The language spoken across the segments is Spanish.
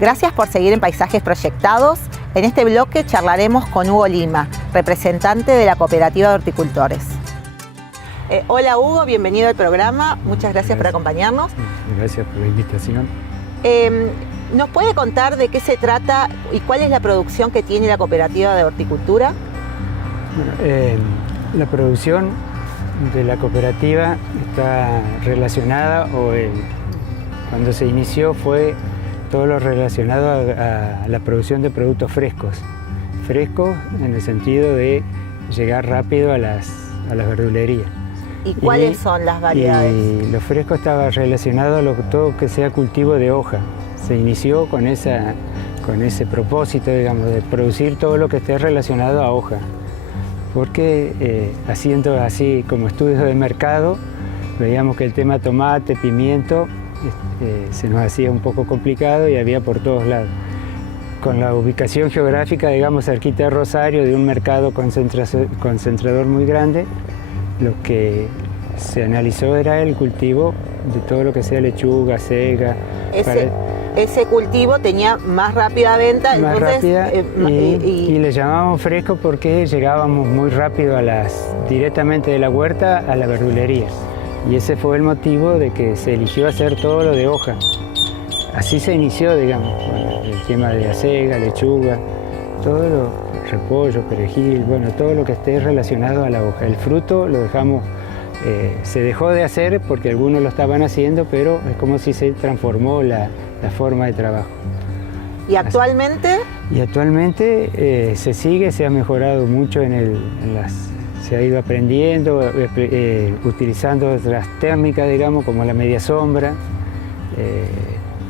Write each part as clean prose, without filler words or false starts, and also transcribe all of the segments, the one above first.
Gracias por seguir en Paisajes Proyectados. En este bloque charlaremos con Hugo Lima, representante de la Cooperativa de Horticultores. Hola Hugo, bienvenido al programa. Muchas gracias por acompañarnos. Gracias por la invitación. ¿Nos puede contar de qué se trata y cuál es la producción que tiene la Cooperativa de Horticultura? Bueno, la producción de la cooperativa está relacionada, cuando se inició fue todo lo relacionado a la producción de productos frescos. Frescos en el sentido de llegar rápido a las verdulerías. ¿Y cuáles son las variedades? Y lo fresco estaba relacionado a todo que sea cultivo de hoja. Se inició con ese propósito, digamos, de producir todo lo que esté relacionado a hoja. Porque haciendo así como estudios de mercado, veíamos que el tema tomate, pimiento, se nos hacía un poco complicado y había por todos lados. Con la ubicación geográfica, digamos, cerquita de Rosario, de un mercado concentrador muy grande, lo que se analizó era el cultivo de todo lo que sea lechuga, sega. Ese cultivo tenía más rápida venta, más entonces, rápida y le llamábamos fresco porque llegábamos muy rápido directamente de la huerta a la verdulería. Y ese fue el motivo de que se eligió hacer todo lo de hoja. Así se inició, digamos, bueno, el tema de la sega, lechuga, todo repollo, perejil, bueno, todo lo que esté relacionado a la hoja. El fruto lo dejamos, se dejó de hacer porque algunos lo estaban haciendo, pero es como si se transformó la forma de trabajo. ¿Y actualmente? Y actualmente se ha mejorado mucho se ha ido aprendiendo, utilizando otras técnicas, digamos, como la media sombra,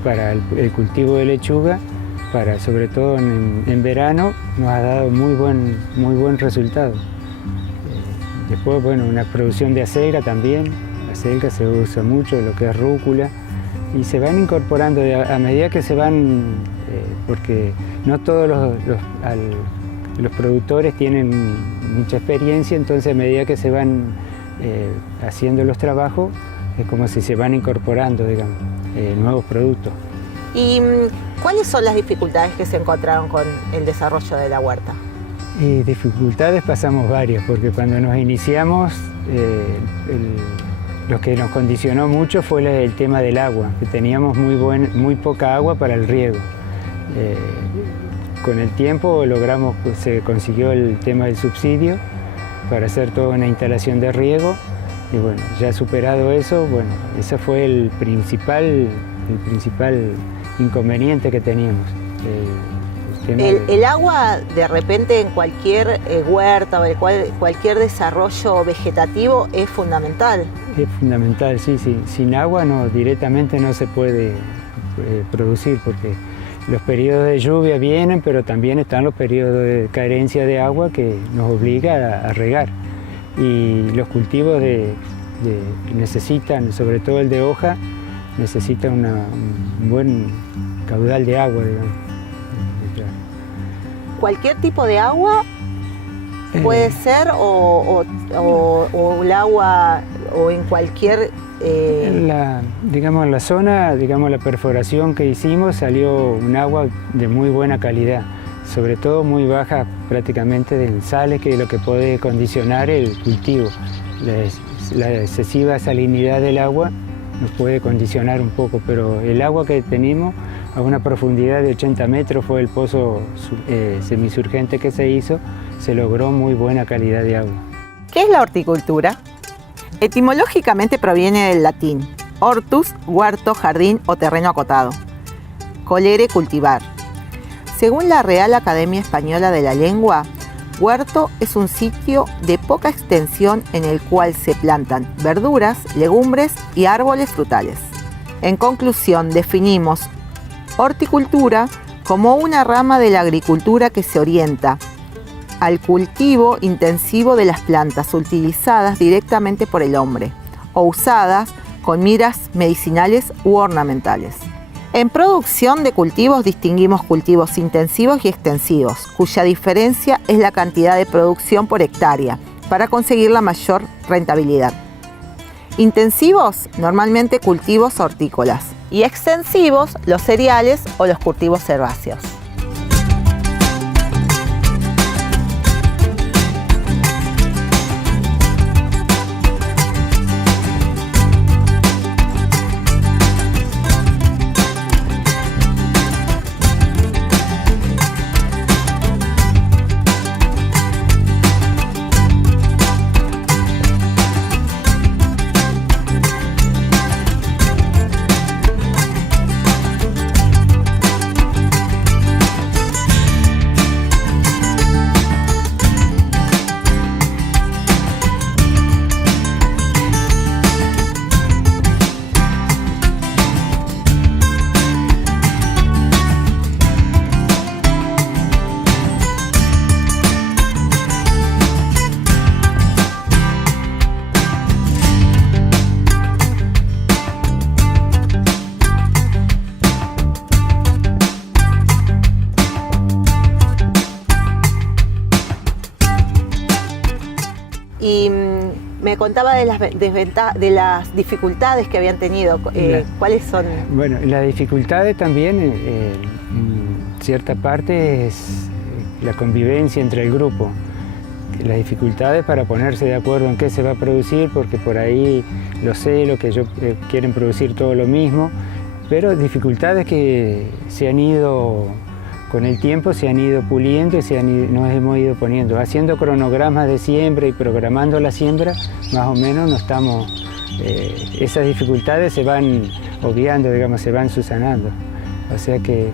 para el cultivo de lechuga, sobre todo en verano, nos ha dado muy buen resultado. Después, bueno, una producción de acelga también. La acelga se usa mucho, lo que es rúcula, y se van incorporando a medida que se van, porque no todos los productores tienen mucha experiencia, entonces a medida que se van haciendo los trabajos, es como si se van incorporando, digamos, nuevos productos. ¿Y cuáles son las dificultades que se encontraron con el desarrollo de la huerta? Dificultades pasamos varias, porque cuando nos iniciamos, lo que nos condicionó mucho fue el tema del agua, que teníamos muy poca agua para el riego. Con el tiempo se consiguió el tema del subsidio para hacer toda una instalación de riego y bueno, ya superado eso, bueno, ese fue el principal inconveniente que teníamos. El agua de repente en cualquier huerta o cualquier desarrollo vegetativo es fundamental. Es fundamental, sí. Sin agua directamente no se puede producir porque los periodos de lluvia vienen, pero también están los periodos de carencia de agua que nos obliga a regar. Y los cultivos necesitan, sobre todo el de hoja, necesita un buen caudal de agua, digamos. ¿Cualquier tipo de agua puede ser o el agua o en cualquier...? Digamos, en la zona, digamos, la perforación que hicimos salió un agua de muy buena calidad, sobre todo muy baja prácticamente en sales, que es lo que puede condicionar el cultivo. La excesiva salinidad del agua nos puede condicionar un poco, pero el agua que tenemos a una profundidad de 80 metros fue el pozo semisurgente que se hizo, se logró muy buena calidad de agua. ¿Qué es la horticultura? Etimológicamente proviene del latín hortus, huerto, jardín o terreno acotado. Colere, cultivar. Según la Real Academia Española de la Lengua, huerto es un sitio de poca extensión en el cual se plantan verduras, legumbres y árboles frutales. En conclusión, definimos horticultura como una rama de la agricultura que se orienta al cultivo intensivo de las plantas utilizadas directamente por el hombre o usadas con miras medicinales u ornamentales. En producción de cultivos distinguimos cultivos intensivos y extensivos, cuya diferencia es la cantidad de producción por hectárea para conseguir la mayor rentabilidad. Intensivos, normalmente cultivos hortícolas, y extensivos los cereales o los cultivos herbáceos. Y me contaba de las dificultades que habían tenido. ¿Cuáles son? Bueno, las dificultades también, en cierta parte, es la convivencia entre el grupo. Las dificultades para ponerse de acuerdo en qué se va a producir, porque por ahí lo que ellos quieren producir todo lo mismo, pero dificultades que se han ido, con el tiempo se han ido puliendo y nos hemos ido poniendo, haciendo cronogramas de siembra y programando la siembra, más o menos nos estamos, esas dificultades se van obviando, digamos, se van subsanando. O sea que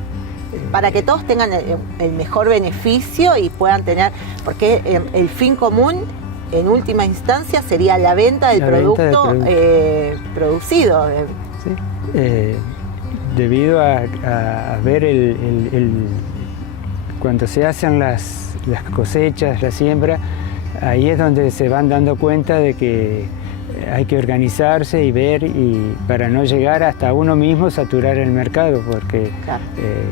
para que todos tengan el mejor beneficio y puedan tener, porque el fin común en última instancia sería la venta del producto producido. Sí. Debido a ver cuando se hacen las cosechas, la siembra, ahí es donde se van dando cuenta de que hay que organizarse y ver, y para no llegar hasta uno mismo saturar el mercado, porque claro,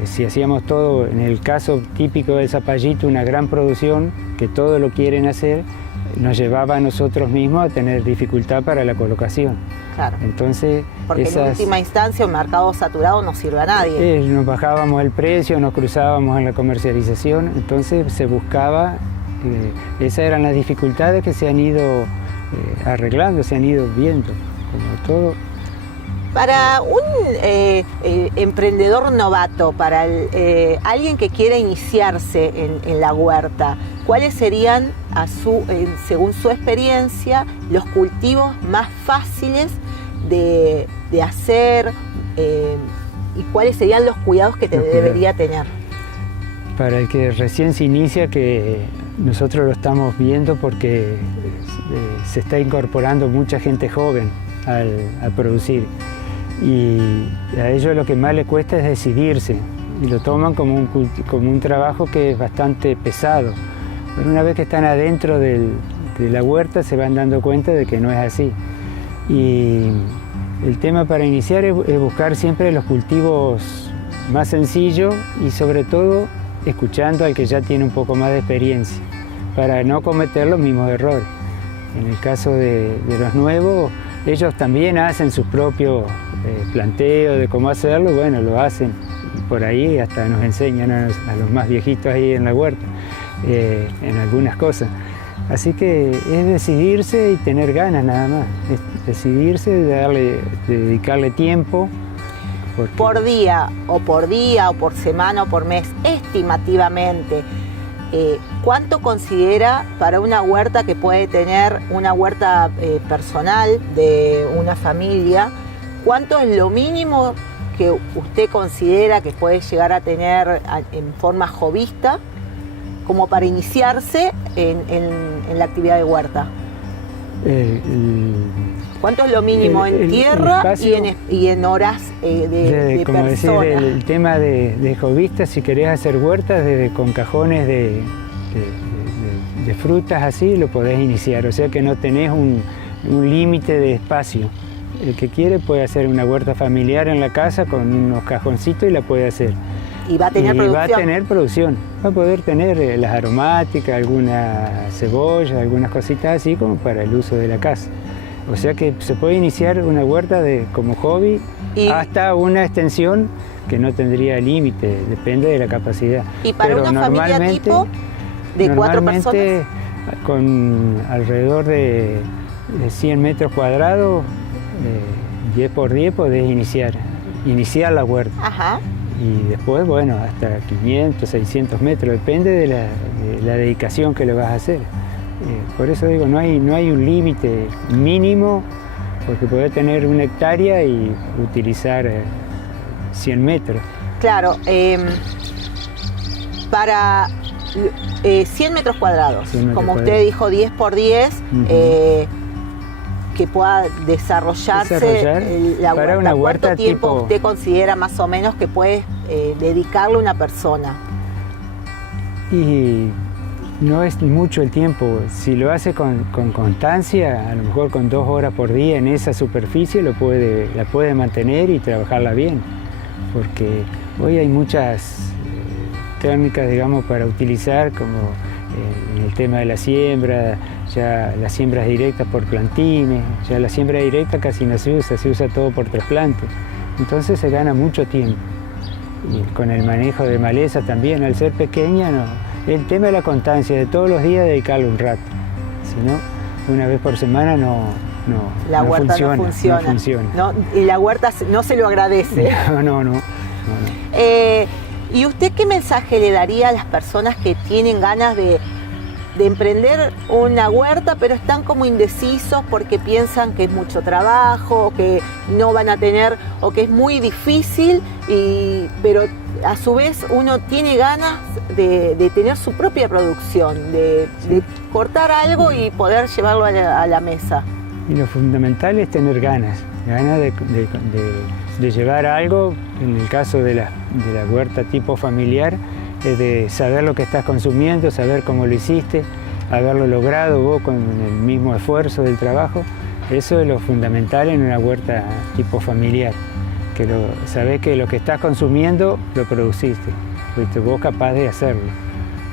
si hacíamos todo, en el caso típico del zapallito, una gran producción, que todo lo quieren hacer, nos llevaba a nosotros mismos a tener dificultad para la colocación. Claro. Entonces, porque en última instancia un mercado saturado no sirve a nadie. Nos bajábamos el precio, nos cruzábamos en la comercialización, entonces se buscaba, esas eran las dificultades que se han ido arreglando, se han ido viendo, como todo. Para un emprendedor novato, para alguien que quiera iniciarse en la huerta, ¿cuáles serían, según su experiencia, los cultivos más fáciles de hacer y cuáles serían los cuidados que debería tener? Para el que recién se inicia, que nosotros lo estamos viendo porque se está incorporando mucha gente joven al producir, y a ellos lo que más les cuesta es decidirse, y lo toman como un trabajo que es bastante pesado. Pero una vez que están adentro de la huerta se van dando cuenta de que no es así. Y el tema para iniciar es buscar siempre los cultivos más sencillos y sobre todo escuchando al que ya tiene un poco más de experiencia, para no cometer los mismos errores. En el caso de los nuevos, ellos también hacen sus propios planteos de cómo hacerlo, bueno, lo hacen, y por ahí hasta nos enseñan a los más viejitos ahí en la huerta, en algunas cosas. Así que es decidirse y tener ganas nada más, es decidirse, dedicarle tiempo. Por día o por semana o por mes, estimativamente, ¿cuánto considera para una huerta que puede tener una huerta personal de una familia? ¿Cuánto es lo mínimo que usted considera que puede llegar a tener en forma jovista como para iniciarse en la actividad de huerta? ¿Cuánto es lo mínimo en tierra y en horas de como persona? Decir, el tema de jovista, si querés hacer huertas con cajones de frutas así, lo podés iniciar, o sea que no tenés un límite de espacio. El que quiere puede hacer una huerta familiar en la casa con unos cajoncitos y la puede hacer. Y va a tener producción. Va a tener producción. Va a poder tener las aromáticas, algunas cebollas, algunas cositas así como para el uso de la casa. O sea que se puede iniciar una huerta como hobby hasta una extensión que no tendría límite, depende de la capacidad. ¿Y para una familia tipo de 4 personas? Con alrededor de 100 metros cuadrados, 10 por 10 podés iniciar la huerta. Ajá. Y después, bueno, hasta 500, 600 metros, depende de la dedicación que le vas a hacer. Por eso digo, no hay un límite mínimo, porque podés tener 1 hectárea y utilizar 100 metros. Claro, para 100 metros cuadrados, como usted dijo, 10 por 10, que pueda desarrollarse la para huerta. una huerta. ¿Cuánto tiempo tipo... usted considera más o menos que puede dedicarle una persona? Y no es mucho el tiempo. Si lo hace con constancia, a lo mejor con 2 horas por día en esa superficie la puede mantener y trabajarla bien. Porque hoy hay muchas técnicas, digamos, para utilizar, como en el tema de la siembra, ya las siembras directas por plantines, ya la siembra directa casi no se usa todo por trasplantes. Entonces se gana mucho tiempo. Y con el manejo de maleza también, al ser pequeña, no. El tema de la constancia, de todos los días dedicarle un rato. Si no, una vez por semana no funciona. No, y la huerta no se lo agradece. No. ¿Y usted qué mensaje le daría a las personas que tienen ganas de emprender una huerta, pero están como indecisos porque piensan que es mucho trabajo, que no van a tener, o que es muy difícil, pero a su vez uno tiene ganas de tener su propia producción, de cortar algo y poder llevarlo a la mesa? Y lo fundamental es tener ganas de llevar algo. En el caso de la huerta tipo familiar, es de saber lo que estás consumiendo, saber cómo lo hiciste, haberlo logrado vos con el mismo esfuerzo del trabajo. Eso es lo fundamental en una huerta tipo familiar, que sabés que lo que estás consumiendo lo produciste, fuiste vos capaz de hacerlo.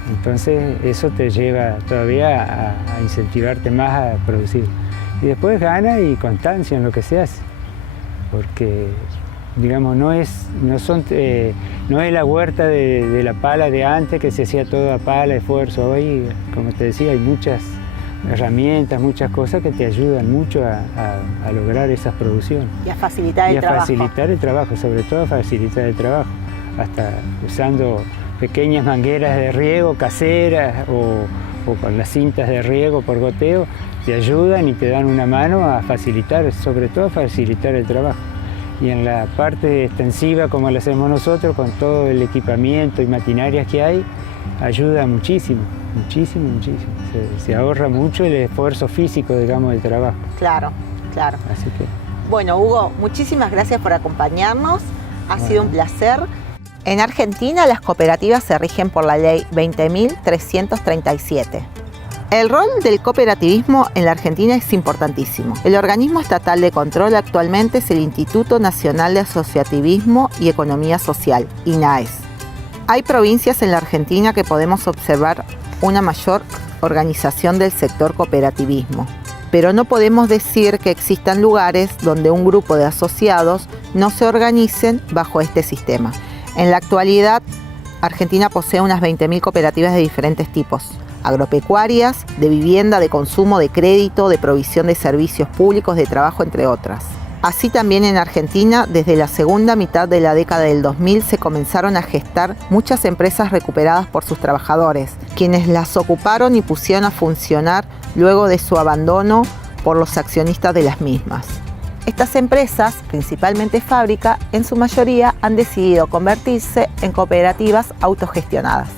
Entonces eso te lleva todavía a incentivarte más a producir. Y después ganas y constancia en lo que se hace, porque digamos, no es la huerta de la pala de antes, que se hacía todo a pala, esfuerzo. Hoy, como te decía, hay muchas herramientas, muchas cosas que te ayudan mucho a lograr esas producciones. Y a facilitar el trabajo. Y a facilitar el trabajo, sobre todo a facilitar el trabajo, hasta usando pequeñas mangueras de riego caseras o con las cintas de riego por goteo, te ayudan y te dan una mano a facilitar, sobre todo a facilitar el trabajo. Y en la parte extensiva, como la hacemos nosotros, con todo el equipamiento y maquinarias que hay, ayuda muchísimo. Se ahorra mucho el esfuerzo físico, digamos, del trabajo. Claro. Así que... Bueno, Hugo, muchísimas gracias por acompañarnos. Ha sido un placer. En Argentina, las cooperativas se rigen por la ley 20.337. El rol del cooperativismo en la Argentina es importantísimo. El organismo estatal de control actualmente es el Instituto Nacional de Asociativismo y Economía Social, INAES. Hay provincias en la Argentina que podemos observar una mayor organización del sector cooperativismo, pero no podemos decir que existan lugares donde un grupo de asociados no se organicen bajo este sistema. En la actualidad, Argentina posee unas 20.000 cooperativas de diferentes tipos: agropecuarias, de vivienda, de consumo, de crédito, de provisión de servicios públicos, de trabajo, entre otras. Así también en Argentina, desde la segunda mitad de la década del 2000 se comenzaron a gestar muchas empresas recuperadas por sus trabajadores, quienes las ocuparon y pusieron a funcionar luego de su abandono por los accionistas de las mismas. Estas empresas, principalmente fábrica, en su mayoría han decidido convertirse en cooperativas autogestionadas.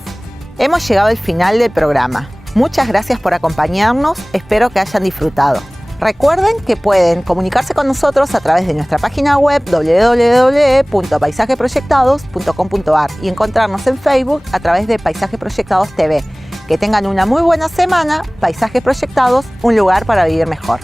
Hemos llegado al final del programa. Muchas gracias por acompañarnos, espero que hayan disfrutado. Recuerden que pueden comunicarse con nosotros a través de nuestra página web www.paisajeproyectados.com.ar y encontrarnos en Facebook a través de Paisajes Proyectados TV. Que tengan una muy buena semana. Paisajes Proyectados, un lugar para vivir mejor.